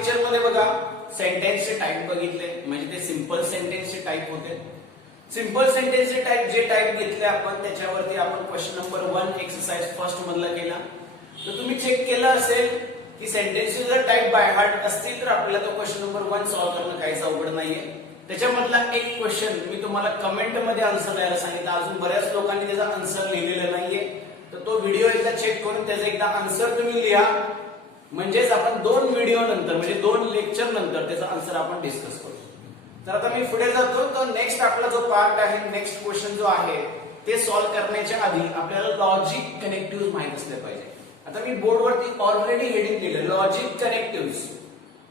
Lecture मध्ये बघा सेंटेन्सचे type बघितले, म्हणजे ते सिंपल सेंटेन्सचे टाइप होते. सिंपल सेंटेन्सचे टाइप जे टाइप घेतले आपण त्याच्यावरती आपण क्वेश्चन नंबर 1 एक्सरसाइज फर्स्ट मधला केला. तर तुम्ही चेक केलं असेल की सेंटेन्सचे जर टाइप बाय हार्ट असतील तर आपल्याला तो क्वेश्चन नंबर 1 सॉल्व्ह करणं काहीच अवघड नाहीये. त्याच्यामधला एक क्वेश्चन मी तुम्हाला कमेंट मध्ये आन्सर द्यायला सांगितलं. अजून बऱ्याच लोकांनी त्याचा आन्सर लिहिलेला नाहीये, तर तो व्हिडिओ एकदा चेक करून त्याचा एकदा आन्सर तुम्ही लिहा. म्हणजेच आपण 2 व्हिडिओ नंतर म्हणजे 2 लेक्चर नंतर त्याचा आन्सर आपण डिस्कस करू. तर आता मी पुढे जातो. तर नेक्स्ट आपला जो पार्ट आहे, नेक्स्ट क्वेश्चन जो आहे ते सॉल्व्ह करण्याच्या आधी आपल्याला लॉजिक कनेक्टिव्ह माहित असले पाहिजे. आता मी बोर्डवरती ऑलरेडी हेडिंग दिलं लॉजिक कनेक्टिव्ह.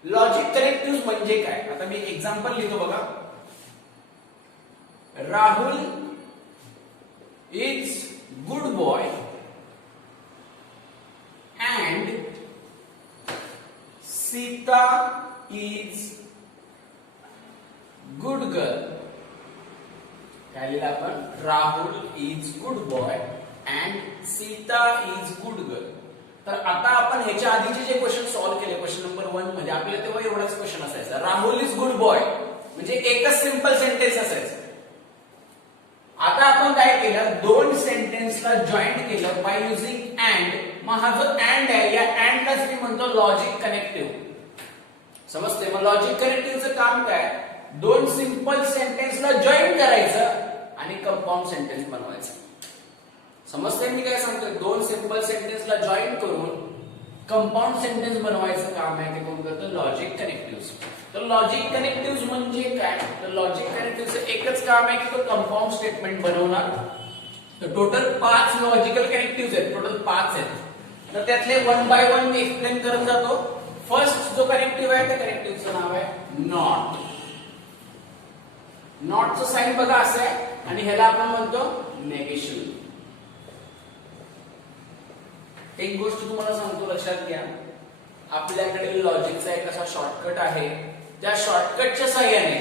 लॉजिक कनेक्टिव्ह म्हणजे काय? आता मी एक्झाम्पल लिहितो बघा. Rahul is good boy and Sita is good girl. काय लिहिलं आपण? Rahul is good boy and Sita is good girl. तर आता आपण ह्याच्या आधीचे जे क्वेश्चन सॉल्व्ह केले क्वेश्चन नंबर 1 मध्ये आपल्याला तेव्हा एवढाच क्वेश्चन असायचा, राहुल इज गुड बॉय, म्हणजे एकच सिंपल सेंटेन्स असायचं. आता आपण काय केलं, 2 सेंटेन्सला जॉईंट केलं बाय युजिंग अँड. मग हा जो अँड आहे या अँडलाच मी म्हणतो लॉजिक कनेक्टिव्ह. समजते? मग लॉजिक कनेक्टिव्हचं काम काय? 2 सिंपल सेंटेन्सला जॉईन करायचं आणि कंपाऊंड सेंटेन्स बनवायचं. समजते मी काय सांगतोय? 2 सिंपल सेंटेन्सला जॉईन करून कंपाऊंड सेंटेन्स बनवायचं काम आहे ते कोण करतं? Logic connective. तर लॉजिक कनेक्टिव्ह म्हणजे काय? तर लॉजिक कनेक्टिव्हचं एकच काम आहे की तो कंपाऊंड स्टेटमेंट बनवणार. तर टोटल 5 लॉजिकल कनेक्टिव्ह आहेत, टोटल 5 आहेत. तर त्यातले 1 बाय 1 मी एक्सप्लेन करत जातो. फर्स्ट जो कनेक्टिव्ह आहे त्या कनेक्टिव्हचं नाव आहे नॉट. नॉटचं साइन बघा असं आहे आणि ह्याला आपण म्हणतो नेगेशन. एक गोष्ट तुम्हाला सांगतो, लक्षात घ्या. आपल्याकडे लॉजिकचा एक असा शॉर्टकट आहे, त्या शॉर्टकटच्या साहाय्याने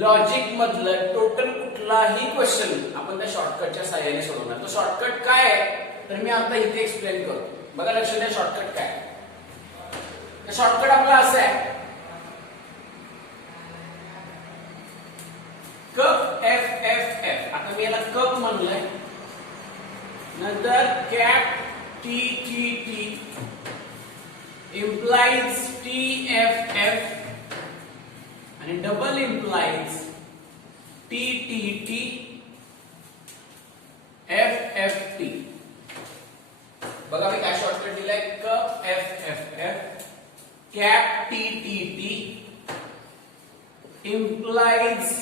लॉजिक मधलं टोटल कुठलाही क्वेश्चन आपण त्या शॉर्टकटच्या साहाय्याने सोडवणार. तो शॉर्टकट काय आहे तर मी आता इथे एक्सप्लेन करतो. बघा लक्ष द्या शॉर्टकट काय. शॉर्टकट आपला असं आहे, कप एफ एफ एफ. आता मी याला कप म्हणलंय, नंतर cap T T T implies T F F आणि double implies T T T F F T. बघा मी काय शॉर्टकट दिलाय, cup F F F cap T T T implies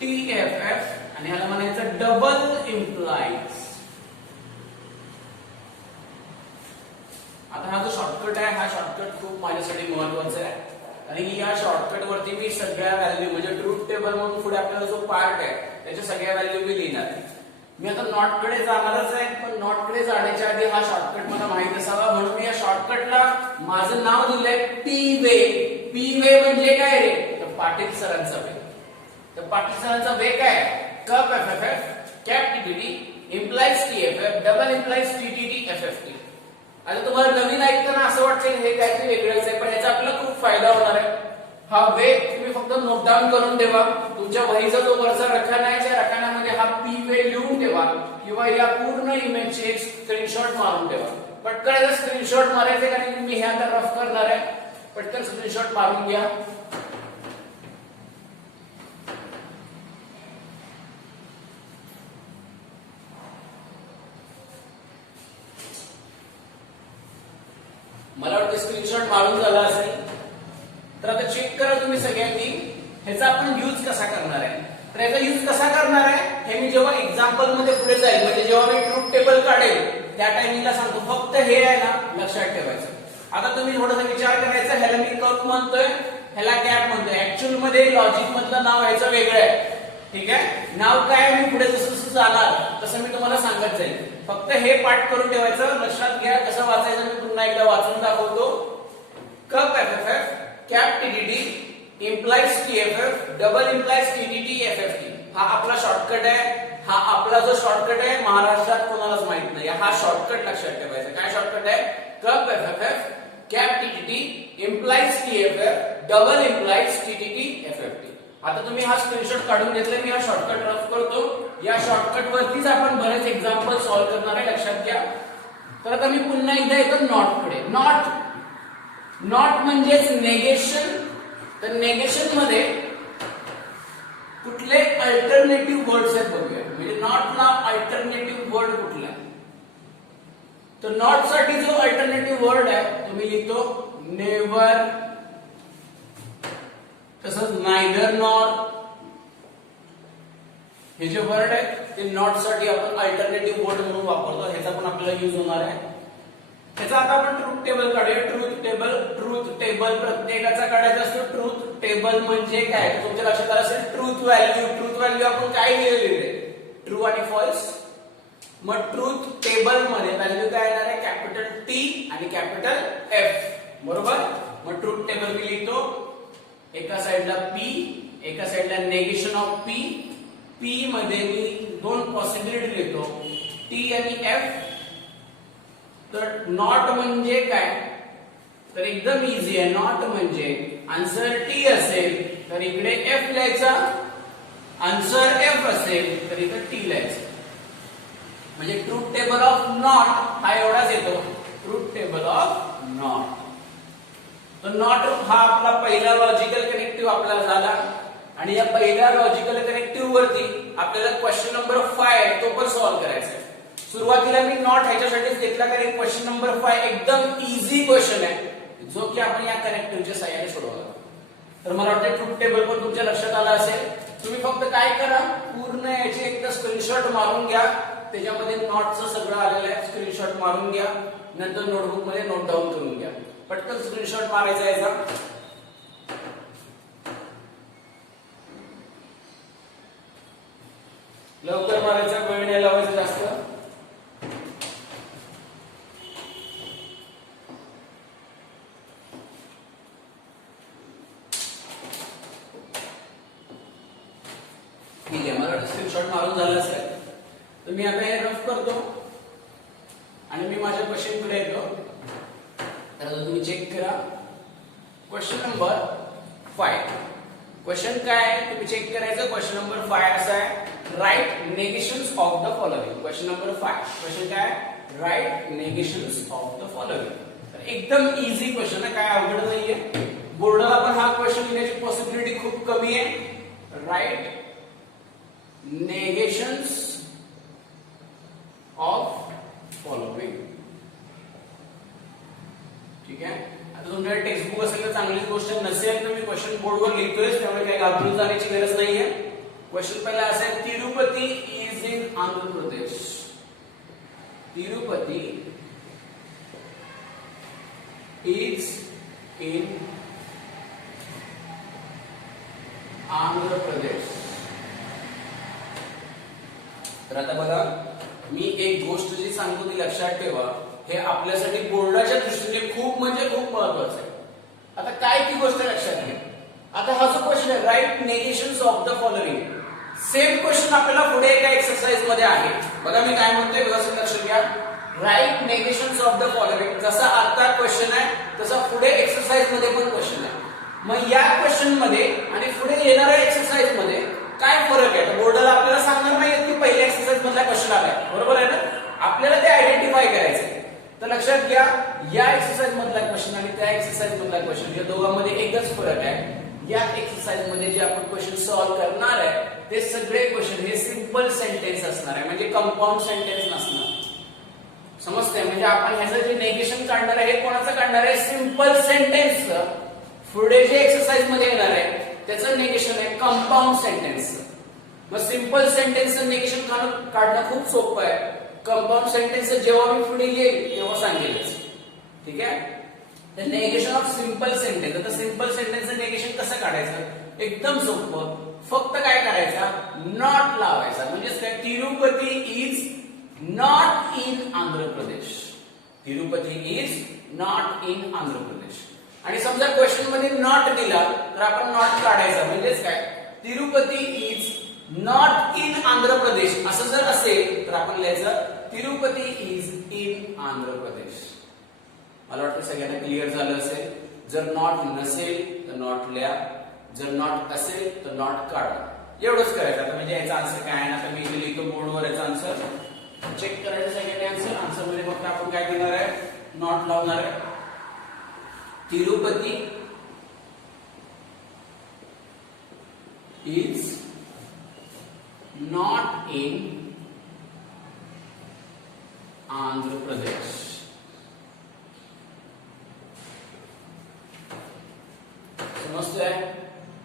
T F F आणि ह्याला म्हणायचं डबल implies. आता हा जो शॉर्टकट आहे हा शॉर्टकट खूप माझ्यासाठी महत्वाचा आहे आणि या शॉर्टकट वरती मी सगळ्या व्हॅल्यू म्हणजे ट्रूथ टेबल म्हणून पुढे आपल्याला जो पार्ट आहे त्याच्या सगळ्या व्हॅल्यू मी लिहिणार आहे. मी आता नॉट कडे जाणारच आहे, पण नॉट कडे जाण्याच्या आधी हा शॉर्टकट मला माहित असावा म्हणून मी या शॉर्टकटला माझं नाव दिलंय पी वे. पी वे म्हणजे काय रे? तर पाटील सरांचा वे. तर पाटील सरांचा वे काय? Cup F F F cap T T T implies T F F double implies T T T F F T. आता तुम्हाला नवीन ऐकताना असं वाटतं हे काहीतरी वेगळंच आहे, पण याचा आपल्याला खूप फायदा होणार आहे. हा वे तुम्ही फक्त नोट डाऊन करून ठेवा. तुमच्या वहीचा जो वरचा रकाना आहे त्या रकान्यामध्ये हा पी वे लिहून ठेवा किंवा या पूर्ण इमेजची एक स्क्रीनशॉट मारून ठेवा. पटकन याचा स्क्रीनशॉट मारायचे कारण मी हे आता रफ करणार आहे. पटकन स्क्रीनशॉट मारून घ्या. मला वाटतं स्क्रीनशॉट मारून झाला असेल. तर आता चेक करा तुम्ही सगळ्यांनी ह्याचा आपण यूज कसा करणार आहे. तर याचा यूज कसा करणार आहे हे मी जेव्हा एक्झाम्पल मध्ये पुढे जाईल म्हणजे जेव्हा मी ट्रूथ टेबल काढेल त्या टाइमिंगला सांगतो. फक्त हे आहे ना लक्षात ठेवायचं. आता तुम्ही थोडासा विचार करायचा, ह्याला मी कप म्हणतोय ह्याला कॅप म्हणतोय. ऍक्च्युअल मध्ये लॉजिक मधलं नाव ह्याचं वेगळं आहे. ठीक आहे, नाव काय मी पुढे जसं जसं जाणार तसं मी तुम्हाला सांगत जाईल. फक्त हे पाठ करून ठेवायचं. लक्षात घ्या कसं वाचायचं मी पुन्हा एकदा वाचून दाखवतो. Cup F F F cap T T T implies T F F double implies T T T F F T. हा आपला शॉर्टकट आहे. हा आपला जो शॉर्टकट आहे महाराष्ट्रात कोणालाच माहित नाही. हा शॉर्टकट लक्षात ठेवायचा. काय शॉर्टकट आहे? Cup F F F cap T T T implies T F F double implies T T T F F T. आता तुम्ही हा स्क्रीनशॉट काढून घेतलाय, मी हा शॉर्टकट रफ करतो. या शॉर्टकट वरतीच आपण बरेच एक्झाम्पल सॉल्व्ह करणार आहे, लक्षात घ्या. तर आता मी पुन्हा एकदा येतो नॉट कडे. नॉट म्हणजेच नेगेशन. तर नेगेशन मध्ये कुठले अल्टरनेटिव्ह वर्ड्स आहेत बघूया. म्हणजे नॉटला अल्टरनेटिव्ह वर्ड कुठला आहे. तर नॉट साठी जो अल्टरनेटिव्ह वर्ड आहे तो मी लिहितो नेव्हर, तसंच नायदर नॉर. हे जे वर्ड आहेत ते नॉट साठी आपण अल्टरनेटिव्ह वर्ड म्हणून वापरतो, ह्याचा पण आपल्याला यूज होणार आहे. त्याचा आता आपण ट्रूथ टेबल काढूया. ट्रूथ टेबल प्रत्येकाचा काढायचा असतो. ट्रूथ टेबल म्हणजे काय तुमच्या लक्षात आलं असेल. ट्रूथ व्हॅल्यू आपण काय लिहिलेले, ट्रू आणि फॉल्स. मग ट्रूथ टेबल मध्ये व्हॅल्यू काय येणार आहे, कॅपिटल टी आणि कॅपिटल एफ, बरोबर. मग ट्रूथ टेबल मी लिहितो, एका साइडला पी, एका साइडला नेगेशन ऑफ पी. पी मध्ये मी दोन पॉसिबिलिटी लिहितो, टी आणि एफ. तर नॉट म्हणजे काय, तर एकदम इझी आहे. नॉट म्हणजे आन्सर टी असेल तर इकडे एफ लिहायचा, आन्सर एफ असेल तर इकडे टी लिहायचं. म्हणजे ट्रूथ टेबल ऑफ नॉट हा एवढाच येतो, ट्रूथ टेबल ऑफ नॉट. तर नॉट हा आपला पहिला लॉजिकल कनेक्टिव्ह आपला झाला. आणि या पहिल्या लॉजिकल कनेक्टिव्ह वरती आपल्याला क्वेश्चन नंबर 5 तो पण सॉल्व्ह करायचा आहे. सुरुवातीला मी नॉट ह्याच्यासाठीच घेतला कारण क्वेश्चन नंबर 5 एकदम इझी क्वेश्चन आहे, जो की आपण या कनेक्टिव्हच्या सहाय्याने सोडवला. तर मला वाटतं ट्रूथ टेबल पण तुमच्या लक्षात आलं असेल. तुम्ही फक्त काय करा, पूर्ण याचे एकदा स्क्रीनशॉट मारून घ्या. त्याच्यामध्ये नॉटचं सगळं आलेलं आहे, स्क्रीनशॉट मारून घ्या. नंतर नोटबुक मध्ये नोट डाऊन करून घ्या. पटकन स्क्रीनशॉट मारायचा याचा. लवकर मारायचा, वेळ नाही लावायचा जास्त. ठीक आहे, मला स्क्रीनशॉट मारून झाला असेल तर मी आता हे रफ करतो आणि मी माझ्या क्वेश्चन कडे येतो. तर तुम्ही चेक करा. Question number 5. क्वेश्चन काय आहे तुम्ही चेक करायचं. क्वेश्चन नंबर 5 असा आहे, write negations of the following. Question number 5 question काय, write negations of the following. तर एकदम इझी क्वेश्चन आहे, काय अवघड नाहीये. बोर्डाला पण हा क्वेश्चन येण्याची पॉसिबिलिटी खूप कमी आहे. Write negations of following. ठीक आहे. आता तुमच्याकडे टेक्स्ट बुक असेल तर चांगलीच गोष्ट, नसेल तर मी क्वेश्चन बोर्डवर लिहितोय, त्यामुळे काही घाबरून जाण्याची गरज नाहीये. क्वेश्चन पहिला असा आहे, Tirupati is in Andhra Pradesh. Tirupati is in Andhra Pradesh. तर आता बघा, मी एक गोष्ट जी सांगतो ती लक्षात ठेवा. हे आपल्यासाठी बोर्डाच्या दृष्टीने खूप म्हणजे खूप महत्वाचं आहे. आता काय ती गोष्ट लक्षात घ्या. आता हा जो क्वेश्चन आहे, write negations of the following, same question आपल्याला पुढे एका एक्सरसाइज मध्ये आहे. बघा मी काय म्हणतोय, व्यवस्थित लक्ष घ्या. Right negations of the following, जसा आता क्वेश्चन आहे तसा पुढे एक्सरसाइज मध्ये पण क्वेश्चन आहे. मग या क्वेश्चन मध्ये आणि पुढे येणाऱ्या एक्सरसाइज मध्ये काय फरक आहे, तर बोर्डाला आपल्याला सांगणार नाही की पहिल्या एक्सरसाइज मधला क्वेश्चन आलाय, बरोबर आहे ना. आपल्याला ते आयडेंटिफाय करायचंय. तर लक्षात घ्या, या एक्सरसाइज मधला क्वेश्चन आणि त्या एक्सरसाइज मधला क्वेश्चन या दोघांमध्ये एकच फरक आहे. या एक्सरसाइज मध्ये जे आपण क्वेश्चन सॉल्व्ह करणार आहे ते सगळे क्वेश्चन हे सिंपल सेंटेन्स असणार आहे, म्हणजे कंपाऊंड सेंटेन्स नसणार. समजतंय. म्हणजे आपण ह्याचं जे नेगेशन काढणार आहे हे कोणाचं काढणार आहे, सिंपल सेंटेन्सचं. पुढे जे एक्सरसाइज मध्ये येणार आहे त्याचं निगेशन आहे कंपाऊंड सेंटेन्स. मग सिंपल सेंटेन्सचं निगेशन काढणं खूप सोपं आहे. कंपाऊंड सेंटेन्स जेव्हा मी पुढे येईल तेव्हा सांगेलच. ठीक आहे. The negation of simple sentence. आता सिंपल सेंटेन्सचं निगेशन कसं काढायचं, एकदम सोपं. फक्त काय करायचा, नॉट लावायचा. म्हणजेच काय, Tirupati is not in Andhra Pradesh. Tirupati is not in Andhra Pradesh. आणि समजा क्वेश्चन मध्ये नॉट दिला तर आपण नॉट काढायचा. म्हणजेच काय, Tirupati is not in Andhra Pradesh असं जर असेल तर आपण लिहायचं तिरुपती इज इन आंध्र प्रदेश. मला वाटतं सगळ्यांना क्लिअर झालं असेल. जर नॉट नसेल तर नॉट लिहा, जर नॉट असेल तर नॉट काढा. एवढंच करायचं. आता म्हणजे याचा आन्सर काय आहे ना, तर मी इथे लिहितो बोर्डवर याचा आन्सर. चेक करायचं सगळ्यांनी आन्सर. आन्सर मध्ये फक्त आपण काय करणार आहे, नॉट लावणार आहे. Tirupati is not in Andhra Pradesh. समजतंय?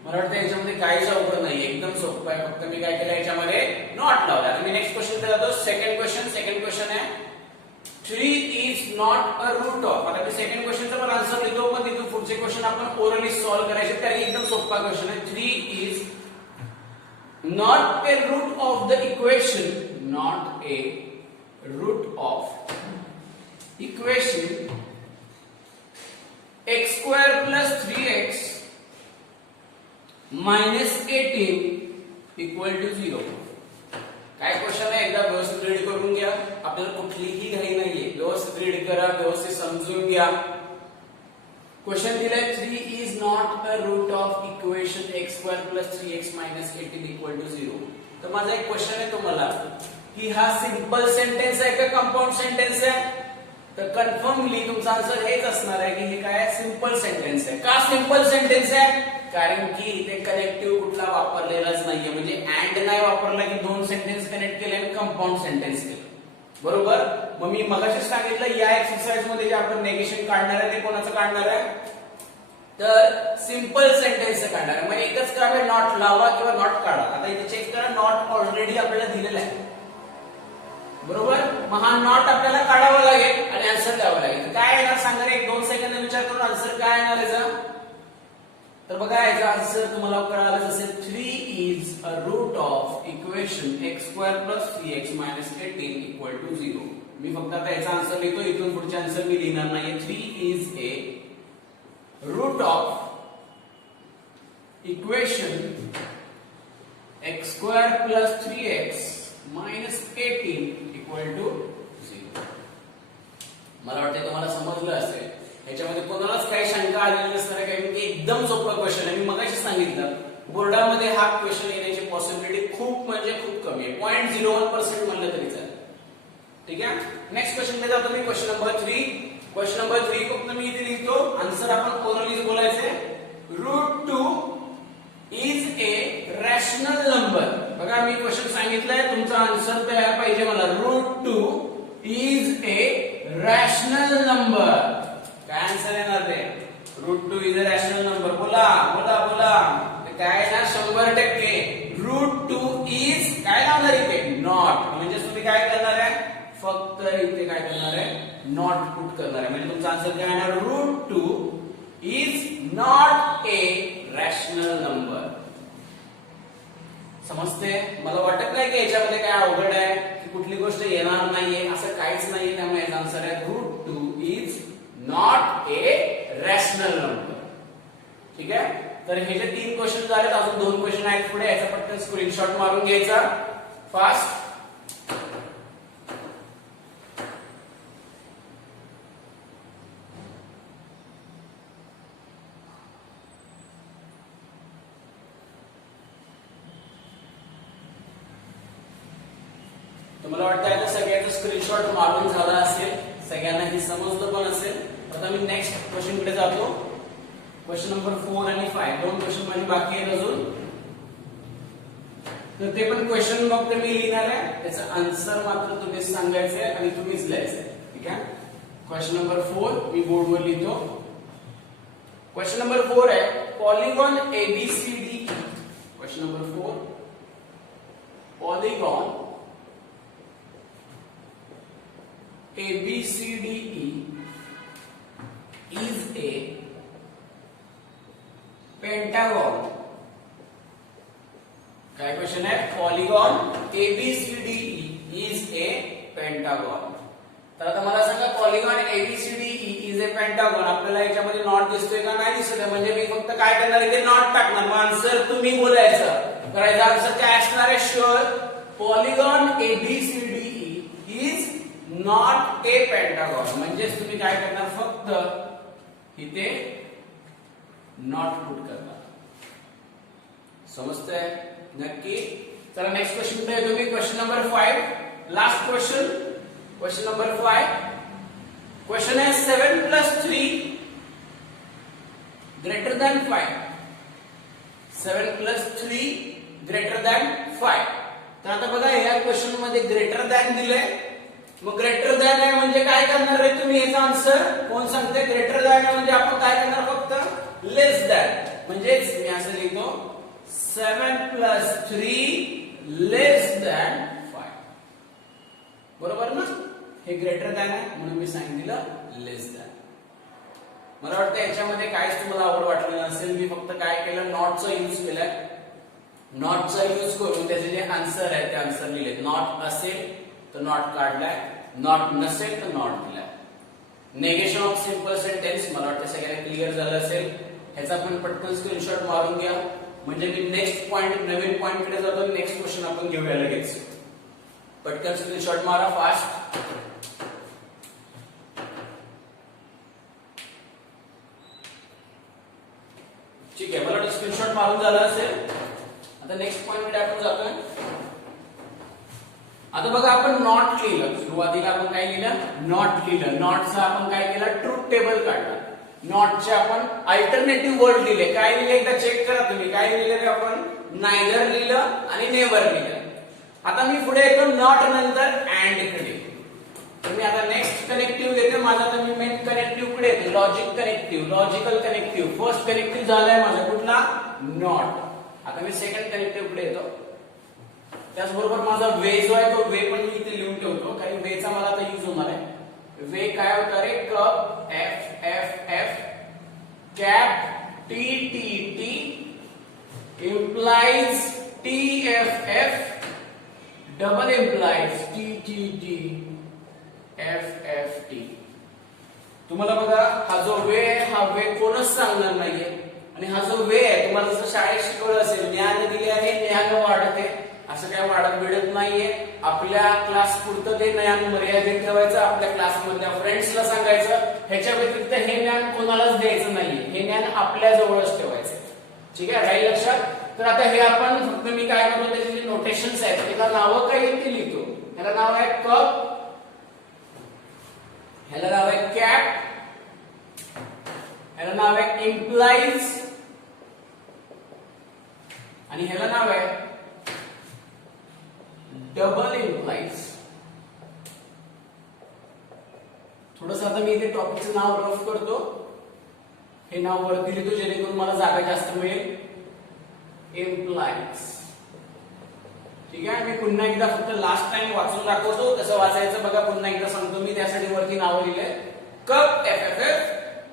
मला वाटतं याच्यामध्ये काहीच अवघड नाही, एकदम सोपं आहे. फक्त मी काय केलं, याच्यामध्ये नॉट लावला. आता मी नेक्स्ट क्वेश्चन कडे जातो. सेकंड क्वेश्चन आहे 3 is not a root of. आता मी सेकंड क्वेश्चनचा पण आन्सर लिहितो, पण तिथून पुढचे क्वेश्चन आपण ओरली सॉल्व्ह करायचे. कारण एकदम सोपा क्वेश्चन आहे. 3 is not a root of the equation, not a root of equation x square plus 3x minus 18 equal to 0. काय क्वेश्चन आहे, एकदा व्यवस्थित रीड करून घ्या. आपल्याला कुठलीही घाई नाहीये, व्यवस्थित रीड करा, व्यवस्थित समजून घ्या. क्वेश्चन दिलाय 3 is not a root of equation x square plus 3x minus 18 equal to 0. तर माझा एक क्वेश्चन आहे तुम्हाला की हा सिंपल सेंटेन्स आहे का कंपाऊंड सेंटेन्स आहे? तर कन्फर्मली तुमचा आन्सर हेच असणार आहे की हे काय सिंपल सेंटेन्स आहे. का सिंपल सेंटेन्स आहे? कारण की इथे कनेक्टिव्ह कुठला वापरलेलाच नाहीये. म्हणजे अँड नाही वापरला की दोन सेंटेन्स कनेक्ट केले आणि कंपाऊंड सेंटेन्स केलं. बरोबर. मग मी मगाशीच सांगितलं या एक्सरसाइज मध्ये जे आपण नेगेशन काढणार आहे ते कोणाचं काढणार आहे, तर सिंपल सेंटेन्स काढणार आहे. मग एकच काम आहे, नॉट लावा किंवा नॉट काढा. आता इथे चेक करा, नॉट ऑलरेडी आपल्याला दिलेला आहे. बरोबर. मग हा नॉट आपल्याला काढावा लागेल आणि आन्सर द्यावा लागेल. काय येणार सांगा रे, 1-2 सेकंद विचार करून आन्सर काय येणार याचा. तर बघा याचा आन्सर तुम्हाला कळालं असेल. 3 is a root of equation x square plus 3x minus 18 equal to 0. मी फक्त आता याचा आन्सर लिहितो, इथून पुढचे आन्सर मी लिहिणार नाहीये. 3 is a root of equation x square plus 3x minus 18 equal to 0. मला वाटतं तुम्हाला समजलं असेल. याच्यामध्ये कोणालाच काही शंका आलेली नसणार आहे, कारण की एकदम सोपा क्वेश्चन आहे. मी मगाशी सांगितलं बोर्डामध्ये हा क्वेश्चन येण्याची पॉसिबिलिटी खूप म्हणजे खूप कमी आहे. 0.01% म्हणलं तरी चालेल. ठीक आहे. नेक्स्ट क्वेश्चन मध्ये जातो मी. Question number 3. क्वेश्चन नंबर 3 फक्त मी इथे लिहितो, आन्सर आपण ओरली बोलायचे. Root 2 is a rational number. बघा मी क्वेश्चन सांगितलंय, तुमचा आन्सर तयार पाहिजे मला. Root 2 is a rational number. काय आन्सर येणार ते? Root 2 is a rational number. बोला बोला बोला. काय ना 100%. रूट 2 इज काय लावणार इथे? नॉट. म्हणजे तुम्ही काय करणार आहे, फक्त इथे काय करणार आहे, नॉट पुट करणार आहे. म्हणजे तुमचा आन्सर काय येणार, root 2 is not a rational number. समजते? मला वाटत नाही की याच्यामध्ये काय अवघड आहे की कुठली गोष्ट येणार नाहीये, असं काहीच नाहीये. त्यामुळे याचा आन्सर आहे root 2 is not a rational number. ठीक आहे. तर हे जे 3 क्वेश्चन झालेत, अजून 2 क्वेश्चन आहेत पुढे. याचा पटकन स्क्रीनशॉट मारून घ्यायचा फास्ट. मला वाटतं आता सगळ्यांचं स्क्रीनशॉट मारून झाला असेल, सगळ्यांना हे समजलं पण असेल. आता मी नेक्स्ट क्वेश्चन कडे जातो. क्वेश्चन नंबर 4 आणि 5 दोन क्वेश्चन माझे बाकी आहेत अजून. तर ते पण क्वेश्चन फक्त मी लिहिणार आहे, त्याचं आन्सर मात्र तुम्हीच सांगायचं आहे आणि तुम्हीच लिहायचं आहे. ठीक आहे. क्वेश्चन नंबर 4 मी बोर्डवर लिहितो. क्वेश्चन नंबर 4 आहे polygon ABCD. Question number 4 polygon ABCDE is a pentagon. काय क्वेश्चन आहे, polygon ABCDE is a pentagon. तर आता मला सांगा polygon ABCDE is a pentagon. आपल्याला याच्यामध्ये नॉट दिसतोय का नाही दिसत आहे, म्हणजे मी फक्त काय करणार इथे नॉट टाकणार. मग आन्सर तुम्ही बोलायचं. करायचं आन्सर काय असणार आहे, sure polygon ABCDE is not a pentagon, म्हणजेच तुम्ही काय करणार, फक्त इथे नॉट पुट करणार. समजतंय नक्की? चला नेक्स्ट क्वेश्चन पे तुम्ही question number 5, last question number 5. Question है 7 + 3 > 5. 7 + 3 > 5. तर आता बघा या क्वेश्चन मध्ये ग्रेटर दॅन दिलंय. मग ग्रेटर दॅन आहे म्हणजे काय करणार रे तुम्ही, याचा आन्सर कोण सांगते? ग्रेटर दॅन आहे म्हणजे आपण काय करणार, फक्त लेस दॅन. म्हणजेच मी असं लिहितो 7 + 3 < 5. बरोबर ना? हे ग्रेटर दॅन आहे म्हणून मी सांगितलं लेस दॅन. मला वाटतं याच्यामध्ये काहीच तुम्हाला आवड वाटली नसेल. मी फक्त काय केलं, नॉटचा यूज केलाय. नॉटचा यूज करून त्याचे जे आन्सर आहे ते आन्सर लिहिले. नॉट असेल तर नॉट काढलाय, नॉट नसेल तर नॉट दिलाय. नेगेशन ऑफ सिंपल सेंटेन्स मला वाटतं सगळ्यांना क्लिअर झालं असेल. ह्याचा पण पटकन स्क्रीनशॉट मारून घ्या, म्हणजे मी नेक्स्ट पॉइंट, नवीन पॉइंट कडे जातो. नेक्स्ट क्वेश्चन आपण घेऊया लगेच. पटकन स्क्रीनशॉट मारा फास्ट. ठीक आहे, मला वाटतं स्क्रीनशॉट मारून झालं असेल. आता नेक्स्ट पॉइंट कडे आपण जातोय. आता बघा आपण नॉट लिहिलं. सुरुवातीला आपण काय लिहिलं, नॉट लिहिलं. नॉटचा आपण काय केलं, ट्रूथ टेबल काढला. नॉटचे आपण अल्टरनेटिव्ह वर्ड लिहिले. काय लिहिले एकदा चेक करा तुम्ही. काय लिहिलं आपण, नायदर लिहिलं आणि नेव्हर लिहिलं. आता मी पुढे येतो नॉट नंतर अँड कडे. तर मी आता नेक्स्ट कनेक्टिव्ह घेतो. माझा आता मी मेन कनेक्टिव्ह कडे येतो. Logic connective, logical connective. First connective झालाय माझा कुठला, नॉट. आता मी सेकंड कनेक्टिव्ह कडे येतो. त्याचबरोबर माझा वे जो आहे तो वे पण मी इथे लिहून ठेवतो, कारण वेचा मला आता यूज होणार आहे. वे काय होतं रे, cup F F F, cap T T T, implies T F F, double implies T T T, F F T. तुम्हाला बघा हा जो वे आहे, हा वे कोणच सांगणार नाहीये. आणि हा जो वे आहे तुम्हाला जसं शाळेत शिकवलं असेल, ज्ञान दिल्याने ज्ञान वाढते, असं काय वाढत बिडत नाहीये. आपल्या क्लास पुरतं ते ज्ञान मर्यादित ठेवायचं, आपल्या क्लासमधल्या फ्रेंड्सला सांगायचं. ह्याच्या व्यतिरिक्त हे ज्ञान कोणालाच द्यायचं नाहीये. हे ज्ञान आपल्या जवळच ठेवायचं. ठीक आहे, राहील लक्षात? तर आता हे आपण फक्त मी काय करतो, त्याचे जे नोटेशन्स आहेत त्याला नावं काय आहेत ते लिहितो. ह्याला नाव आहे कप, ह्याला नाव आहे कॅप, ह्याला नाव आहे इम्प्लाइज, आणि ह्याला नाव आहे डबल इम्प्लाइज. थोडस आता मी इथे टॉपिकचं नाव रफ करतो. हे नाव वरती लिहितो जेणेकरून मला जागा जास्त मिळेल. इम्प्लाइज. ठीक आहे, मी पुन्हा एकदा फक्त लास्ट टाइम वाचून दाखवतो कसं वाचायचं बघा. पुन्हा एकदा सांगतो मी, त्यासाठी वरती नाव लिहिलंय. Cup F F F,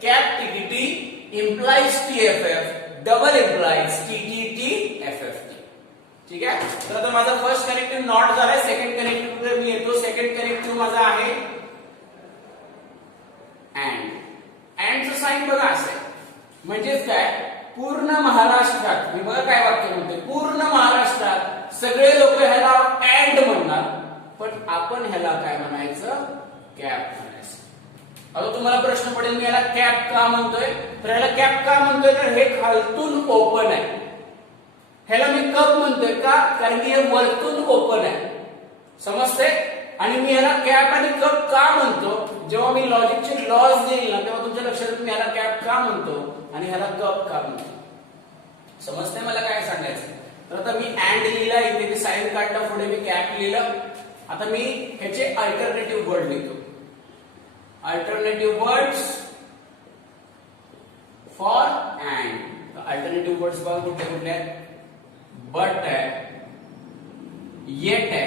cap T T T, implies T F F, double implies T T T F F T. ठीक आहे, तर आता माझा फर्स्ट कनेक्टिव्ह नॉट झालाय. सेकंड कनेक्टिव्ह मी येतो. सेकंड कनेक्टिव्ह माझा आहे अँड. अँडचं साइन बघा असं, म्हणजेच काय, पूर्ण महाराष्ट्रात, मी बघा काय वाक्य म्हणतोय, पूर्ण महाराष्ट्रात सगळे लोक ह्याला अँड म्हणणार, पण आपण ह्याला काय म्हणायचं, कॅप म्हणायचं. आता तुम्हाला प्रश्न पडेल मी याला कॅप का म्हणतोय. तर ह्याला कॅप का म्हणतोय, तर हे खालतून ओपन आहे. ह्याला मी कप म्हणतोय का, कारण की हे वरतून ओपन आहे. समजते? आणि मी ह्याला कॅप आणि कप का म्हणतो, जेव्हा मी लॉजिकचे लॉज देईल ना तेव्हा तुमच्या लक्षात येईल मी ह्याला कॅप का म्हणतो आणि ह्याला कप का म्हणतो. समजते मला काय सांगायचं? तर आता मी अँड लिहिला, इथे मी साइन काढला, पुढे मी कॅप लिहिलं. आता मी ह्याचे अल्टरनेटिव्ह वर्ड लिहितो. Alternative words for and. Alternative words बघा कुठले कुठले आहेत. बट है, येट है,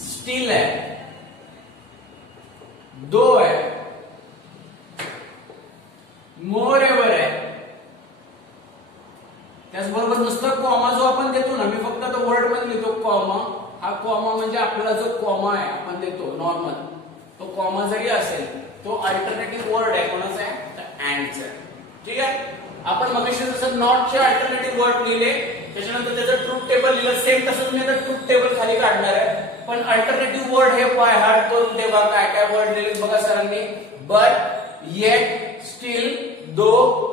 स्टिल है, दो है, मोर एवर है. त्याचबरोबर नुसतं कॉमा जो आपण देतो ना, मी फक्त तो वर्ड मध्ये लिहितो कॉमा. हा कॉमा म्हणजे आपल्याला जो कॉमा आहे आपण देतो नॉर्मल, तो कॉमा जरी असेल तो अल्टरनेटिव्ह वर्ड आहे. कोणाचा आहे, तर अँडचा आहे. ठीक आहे, आपण मगाशी जसं नॉटचे अल्टरनेटिव्ह वर्ड लिहिले, त्याच्यानंतर त्याचं ट्रूथ टेबल लिहिलं, सेम तसंच मी आता ट्रूथ टेबल खाली काढणार आहे. पण अल्टरनेटिव्ह वर्ड हे बाय हार्ट करून तेव्हा काय काय वर्ड लिहिले बघा सरांनी, but, yet, still, though,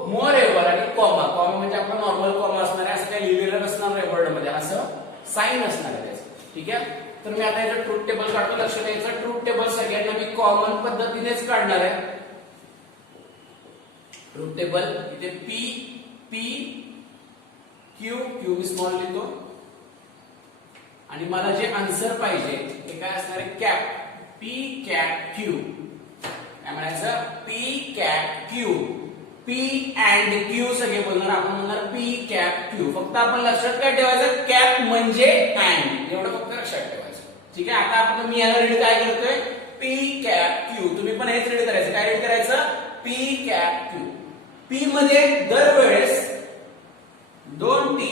moreover आणि कॉमा. कॉमा म्हणजे आपला नॉर्मल कॉमा असणार आहे, असं काही लिहिलेलं नसणार आहे वर्ड मध्ये, असं साइन असणार आहे त्याचं. ठीक आहे, तर मी आता याचं ट्रूथ टेबल काढतो. लक्ष द्यायचं, ट्रूथ टेबल सगळ्यांना मी कॉमन पद्धतीनेच काढणार आहे. ट्रूथ टेबल इथे पी पी क्यू क्यू मी स्मॉल लिहितो आणि मला जे आन्सर पाहिजे ते काय असणार आहे, कॅप, पी कॅप क्यू. काय म्हणायचं, P cap Q. P and Q सगळे बोलणार, आपण म्हणणार पी कॅप क्यू. फक्त आपण लक्षात काय ठेवायचं, कॅप म्हणजे अँड, एवढं फक्त लक्षात ठेवायचं. ठीक आहे, आता आपण मी याला रीड काय करतोय, पी कॅप क्यू. तुम्ही पण हेच रीड करायचं. काय रीड करायचं, पी कॅप क्यू. पी मध्ये दरवेळेस 2 टी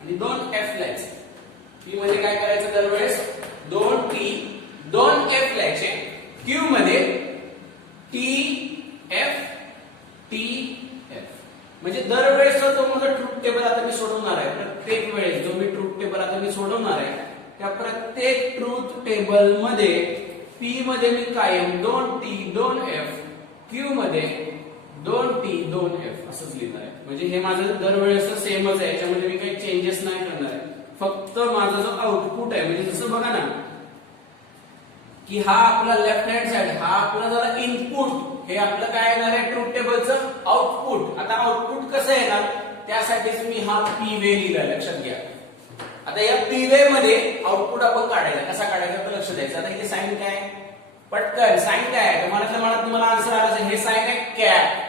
आणि 2 एफ लिहायचे. पी मध्ये काय करायचं, दरवेळेस 2 टी 2 एफ लिहायचे. क्यू मध्ये टी एफ टी एफ. म्हणजे दरवेळेस जो माझा ट्रूथ टेबल आता मी सोडवणार आहे, प्रत्येक वेळेस जो मी ट्रूथ टेबल आता मी सोडवणार आहे, त्या प्रत्येक ट्रूथ टेबल मध्ये पी मध्ये मी कायम 2 टी 2 एफ, क्यू मध्ये 2 टी 2 एफ असंच लिहिणार आहे. म्हणजे हे माझं दरवेळेस सेमच आहे, याच्यामध्ये मी काही चेंजेस नाही करणार आहे. फक्त माझा जो आउटपुट आहे, म्हणजे जसं बघा ना की हा आपला लेफ्ट हँड साइड, हा आपला जरा इनपुट, हे आपलं काय येणार आहे ट्रूथ टेबलचं आउटपुट. आता आउटपुट कसं येणार, त्यासाठीच मी हा पी वे लिहिला, लक्षात घ्या. आता या पी वे मध्ये आउटपुट आपण काढायचा, कसा काढायचा तर लक्ष द्यायचं. आता इथे साइन काय, पटकन साइन काय आहे, तुम्हाला आन्सर आला, हे साइन आहे कॅप.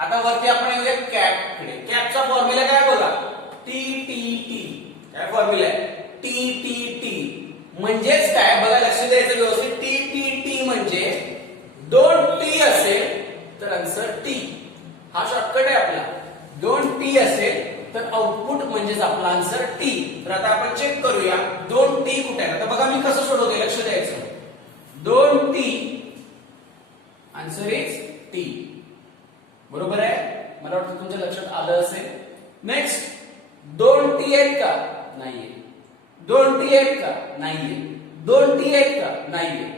आता वरती आपण येऊया कॅप कडे. कॅपचा फॉर्म्युला काय बघा, टी टी टी. काय फॉर्म्युला आहे, टी टी टी. म्हणजेच काय बघा, लक्ष द्यायचं व्यवस्थित. टी टी टी म्हणजे 2 टी असेल तर आन्सर टी. हा शॉर्टकट आहे आपला. 2 टी असेल तर आउटपुट म्हणजेच आपला आन्सर टी. तर आता आपण चेक करूया 2 टी कुठे आहे. आता बघा मी कसं सोडवते, लक्ष द्यायचं. 2 टी, आन्सर इज टी. बरोबर आहे, मला वाटतं तुमच्या लक्षात आलं असेल. नेक्स्ट, 2 टी आहेत का, नाहीये. 2 टी आहेत का, नाहीये. 2 टी आहेत का, नाहीये.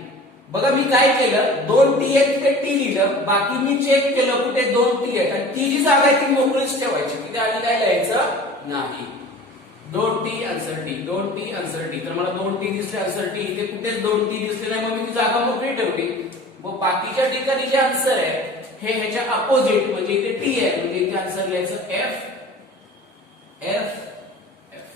बघा मी काय केलं, 2 टी आहेत ते टी लिहिलं, बाकी मी चेक केलं कुठे 2 टी आहेत, आणि ती जी जागा आहे ती मोकळीच ठेवायची, तिथे आधी काय लिहायचं नाही. 2 T answer T, 2 T answer T. तर मला 2 टी दिसले आन्सर टी, इथे कुठेच 2 टी दिसले नाही, मग मी ती जागा मोकळी ठेवली. व बाकीच्या ठिकाणी जे आन्सर आहे हे ह्याच्या अपोजिट, म्हणजे इथे टी आहे, म्हणजे इथे आन्सर लिहायचं एफ एफ एफ.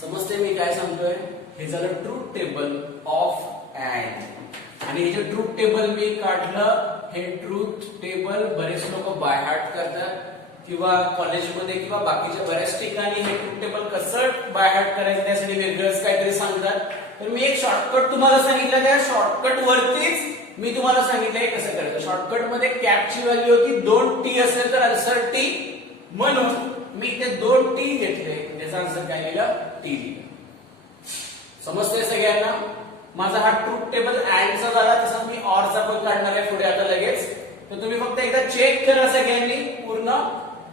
समजते मी काय सांगतोय, हे झालं ट्रूथ टेबल ऑफ अँड. आणि हे जे ट्रूथ टेबल मी काढलं, हे ट्रूथ टेबल बरेच लोक बाय हार्ट करतात, किंवा कॉलेजमध्ये किंवा बाकीच्या बऱ्याच ठिकाणी हे ट्रूथ टेबल कसं बाय हार्ट करायचं त्यासाठी वेगळंच काहीतरी सांगतात. तर मी एक शॉर्टकट तुम्हाला सांगितलं, त्या शॉर्टकट वरतीच मी तुम्हाला सांगितलंय कसं करायचं. शॉर्टकट मध्ये कॅपची व्हॅल्यू होती 2 टी असेल तर आन्सर टी, म्हणून मी ते 2 टी घेतले, त्याचा आन्सर काय लिहिलं, टी लिहिलं. समजतंय सगळ्यांना. माझा हा ट्रूथ टेबल अँडचा झाला, तसा मी ऑरचा पण काढणार आहे पुढे आता लगेच. तर तुम्ही फक्त एकदा चेक करा सगळ्यांनी पूर्ण,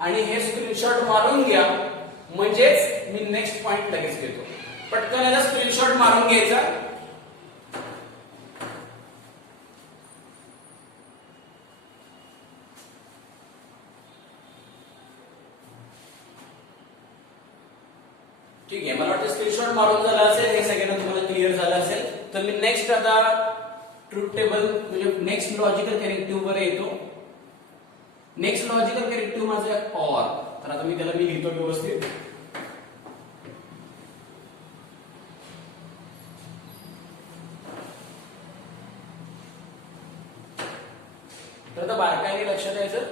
आणि हे स्क्रीनशॉट मारून घ्या, म्हणजेच मी नेक्स्ट पॉइंट लगेच घेतो. पटकन याला स्क्रीनशॉट मारून घ्यायचा. ठीक आहे, मला वाटतं स्क्रीनशॉट मारून झाला असेल, हे सगळ्यांना तुम्हाला क्लिअर झालं असेल. तर मी नेक्स्ट आता ट्रूथ टेबल म्हणजे नेक्स्ट लॉजिकल कनेक्टिव्ह वर येतो. नेक्स्ट लॉजिकल कनेक्टिव्ह माझं ऑर. तर आता मी त्याला लिहितो व्यवस्थित. तर आता बारकाईने लक्षात द्यायचं.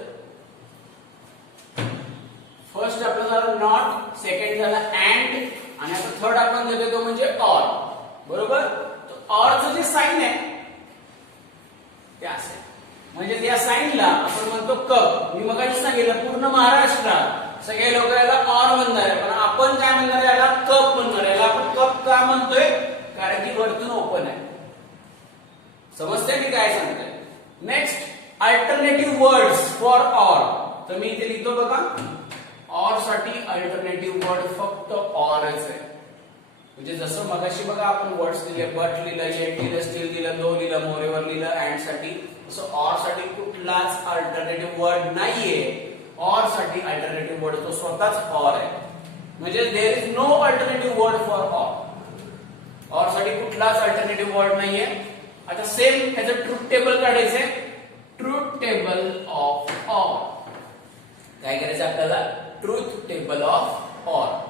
फर्स्ट आपलं झालं नॉट, सेकंड झाला अँड, आणि आता थर्ड आपण देतो तो म्हणजे ऑर. बरोबर, तर ऑरचं जे साइन आहे ते असेल, म्हणजे त्या साइनला आपण म्हणतो कप. मी मगाशी सांगितलं पूर्ण महाराष्ट्रात सगळे लोक याला ऑर म्हणणार आहे, पण आपण काय म्हणणार, याला कप म्हणणार. याला आपण कप का म्हणतोय, कारण की वरतून ओपन आहे. समजतंय मी काय सांगतोय. Next, alternative words for or. तर मी इथे लिहितो बघा, ऑर साठी अल्टरनेटिव्ह वर्ड फक्त ऑरच आहे. म्हणजे जसं मगाशी बघा आपण वर्ड्स दिले, बट लिहिलं, येट लिहिलं, स्टील दिलं, दो लिहिलं, मोरेवर लिहिलं, अँड साठी, तसं ऑर साठी कुठलाच अल्टरनेटिव्ह वर्ड नाहीये. ऑर साठी अल्टरनेटिव्ह वर्ड तो स्वतःच ऑर आहे. म्हणजे there is no alternative word for or. Or साठी कुठलाच अल्टरनेटिव्ह वर्ड नाहीये. आता सेम ह्याचं ट्रूथ टेबल काढायचंय. Truth table of or. काय करायचं आपल्याला? Truth table of or.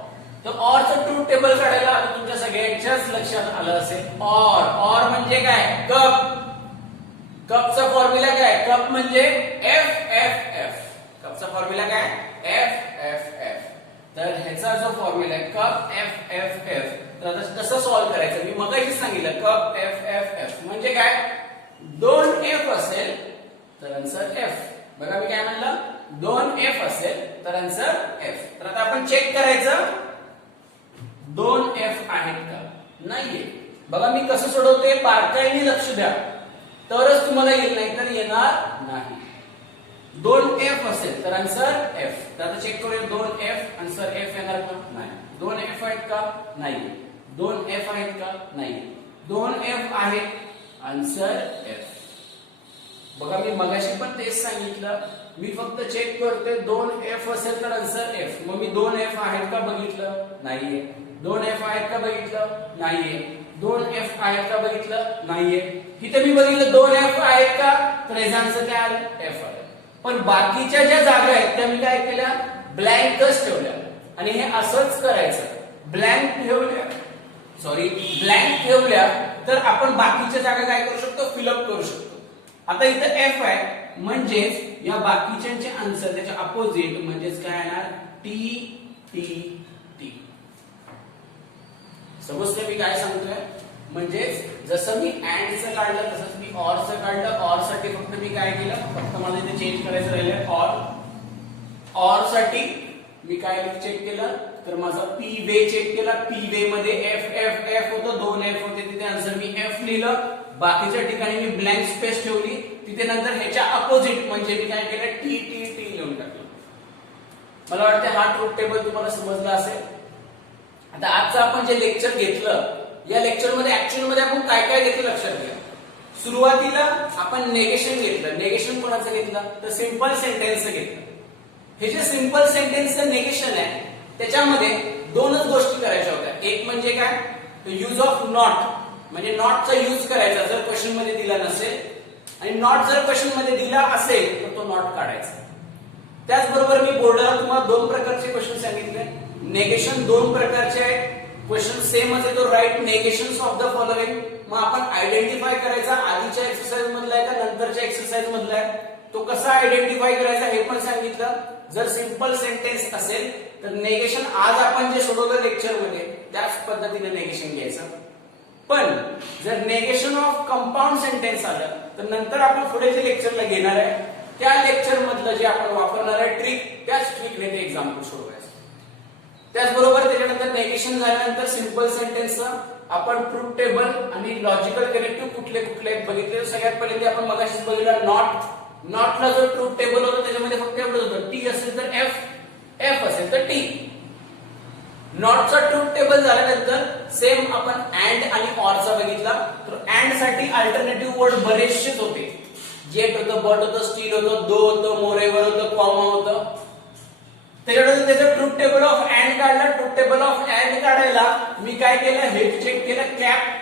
तर ऑरचं ट्रूथ टेबल काढायला आता तुमच्या सगळ्यांच्याच लक्षात आलं असेल. ऑर, ऑर म्हणजे काय? कप. कपचा फॉर्म्युला काय? कप म्हणजे एफ एफ एफ. कपचा फॉर्म्युला काय? F F F. तर ह्याचा जो फॉर्म्युला आहे कप एफ एफ एफ, तर आता कसं सॉल्व्ह करायचं? मी मगाशी सांगितलं कप एफ एफ एफ म्हणजे काय? 2 एफ असेल तर आन्सर एफ. बघा मी काय म्हणलं? 2 एफ असेल तर आन्सर एफ. तर आता आपण चेक करायचं 2 एफ आहेत का? नाहीये. बघा मी कसं सोडवते, बारकाईने लक्ष द्या तरच तुम्हाला येईल, नाही तर येणार नाही. 2 एफ असेल तर आन्सर एफ. तर आता चेक करूया 2 एफ, आन्सर एफ येणार का? नाही. 2 एफ आहेत का? नाही. 2 एफ आहेत का? नाही. 2 एफ आहेत, आन्सर एफ. बघा मी मगाशी पण तेच सांगितलं, मी फक्त चेक करते 2 एफ असेल तर आन्सर एफ. मग मी 2 एफ आहेत का बघितलं? नाहीये. 2 एफ आहेत का बघितलं? नाहीये. 2 एफ आहेत का बघितलं? नाहीये. इथे मी बघितलं 2 एफ आहेत का, तर याचा आन्सर काय आलं? एफ आलं. पण बाकीच्या ज्या जागा आहेत त्या मी काय केल्या? ब्लँकच ठेवल्या. आणि हे असंच करायचं. ब्लँक ठेवल्या, सॉरी ब्लँक ठेवल्या तर आपण बाकीच्या जागा काय करू शकतो? फिलअप करू शकतो. आता इथं एफ आहे म्हणजेच या बाकीच्यांचे आन्सर त्याच्या अपोजिट म्हणजेच काय येणार? T T T. समजतंय मी काय सांगतोय? म्हणजेच जसं मी अँडचं काढलं तसंच मी ऑरचं काढलं. ऑर साठी फक्त मी काय केलं? फक्त मला इथे चेंज करायचं राहिलं ऑर. ऑर साठी मी काय चेक केलं? तर माझा पी वे चेक केला. पी वे मध्ये एफ एफ एफ होतं, 2 एफ होते, तिथे आन्सर मी एफ लिहिलं. बाकीच्या ठिकाणी मी ब्लँक स्पेस ठेवली, तिथे नंतर ह्याच्या अपोजिट म्हणजे मी काय केलं? टी टी टी लिहून टाकलं. मला वाटतं हा ट्रूथ टेबल तुम्हाला समजला असेल. आता आजचं आपण जे लेक्चर घेतलं, या लेक्चर मध्ये ऍक्च्युअल मध्ये आपण काय काय घेतलं लक्षात घ्या. सुरुवातीला आपण नेगेशन घेतलं. नेगेशन कोणाचं घेतलं? तर सिंपल सेंटेन्सचं घेतलं. हे जे सिंपल सेंटेन्सचं नेगेशन आहे त्याच्यामध्ये 2च गोष्टी करायच्या होत्या. एक म्हणजे काय? यूज ऑफ नॉट, म्हणजे नॉटचा यूज करायचा जर क्वेश्चन मध्ये दिला नसेल, आणि नॉट जर क्वेश्चन मध्ये दिला असेल तर तो नॉट काढायचा. त्याचबरोबर मी बोर्डावर तुम्हाला 2 प्रकारचे क्वेश्चन सांगितले. नेगेशन 2 प्रकारचे आहेत. क्वेश्चन सेमच आहे, तो राईट नेगेशन्स ऑफ द फॉलोइंग. मग आपण आयडेंटिफाय करायचा आधीच्या एक्सरसाइज मधला आहे का नंतरच्या एक्सरसाइज मधला आहे, तो कसा आयडेंटिफाय करायचा हे पण सांगितलं. जर सिंपल सेंटेन्स असेल तर नेगेशन आज आपण जे सोडवलं लेक्चर मध्ये त्याच पद्धतीने नेगेशन घ्यायचं. पण जर नेगेशन ऑफ कंपाऊंड सेंटेन्स आलं तर नंतर आपण पुढे जे लेक्चरला घेणार आहे त्या लेक्चर मधलं जे आपण वापरणार आहे ट्रिक, त्याच ट्रिकने ते एक्झाम्पल सोडवायचं. त्याचबरोबर त्याच्यानंतर नेगेशन झाल्यानंतर सिंपल सेंटेन्सचं आपण ट्रूथ टेबल आणि लॉजिकल कनेक्टिव्ह कुठले कुठले बघितले. सगळ्यात पहिले ते आपण मगाशीच बघितलं नॉट. नॉटला जो ट्रूथ टेबल होतं त्याच्यामध्ये फक्त एवढंच होतं, टी असेल तर एफ, एफ असेल तर टी. नॉटचा ट्रूथ टेबल झाल्यानंतर सेम आपण अँड आणि ऑरचा बघितला. तर अँड साठी अल्टरनेटिव्ह वर्ड बरेचसेच होते. जेट होतं, बट होतं, स्टील होतं, दो होतं, मोरेवर होतं, कॉमा होतं. त्याच्यानंतर त्याचं ट्रूथ टेबल ऑफ अँड काढलं. ट्रूथ टेबल ऑफ अँड काढायला मी काय केलं? हे चेक केलं कॅप.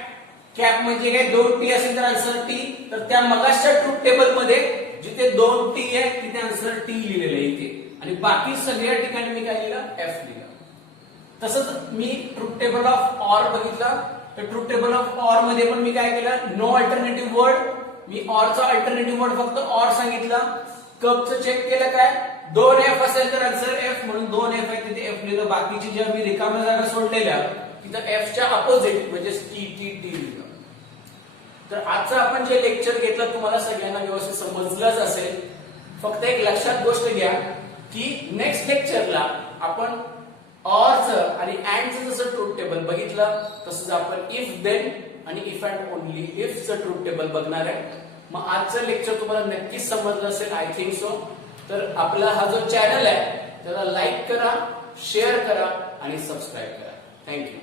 कॅप म्हणजे काय? 2 टी असेल तर आन्सर टी. तर त्या मगाच्या ट्रूथ टेबल मध्ये जिथे 2 टी आहे तिथे आन्सर टी लिहिलेलं आहे इथे, आणि बाकी सगळ्या ठिकाणी मी काय लिहिलं? एफ लिहिलं. तसंच मी ट्रूथ टेबल ऑफ ऑर बघितला. तर ट्रूथ टेबल ऑफ ऑर मध्ये पण मी काय केलं? No alternative word. मी ऑरचा अल्टरनेटिव्ह वर्ड फक्त ऑर सांगितला. कपचं चेक केलं काय? 2 एफ असेल तर आन्सर एफ, म्हणून 2 एफ आहे तिथे एफ लिहिलं. बाकीची ज्या मी रिकाम्या जागा सोडलेल्या तिथं एफच्या अपोजिट म्हणजे टी टी टी लिहिलं. तर आजचं आपण जे लेक्चर घेतलं तुम्हाला सगळ्यांना व्यवस्थित समजलंच असेल. फक्त एक लक्षात गोष्ट घ्या की नेक्स्ट लेक्चरला आपण ऑरचं आणि अँडचं जसं ट्रूथ टेबल बघितलं तसंच आपण इफ देन आणि इफ अँड ओनली इफचं ट्रूथ टेबल बघणार आहे. मग आजचं लेक्चर तुम्हाला नक्कीच समजलं असेल, आय थिंक सो. तर आपला हा जो चॅनल आहे त्याला लाईक करा, शेअर करा आणि सबस्क्राईब करा. थँक्यू.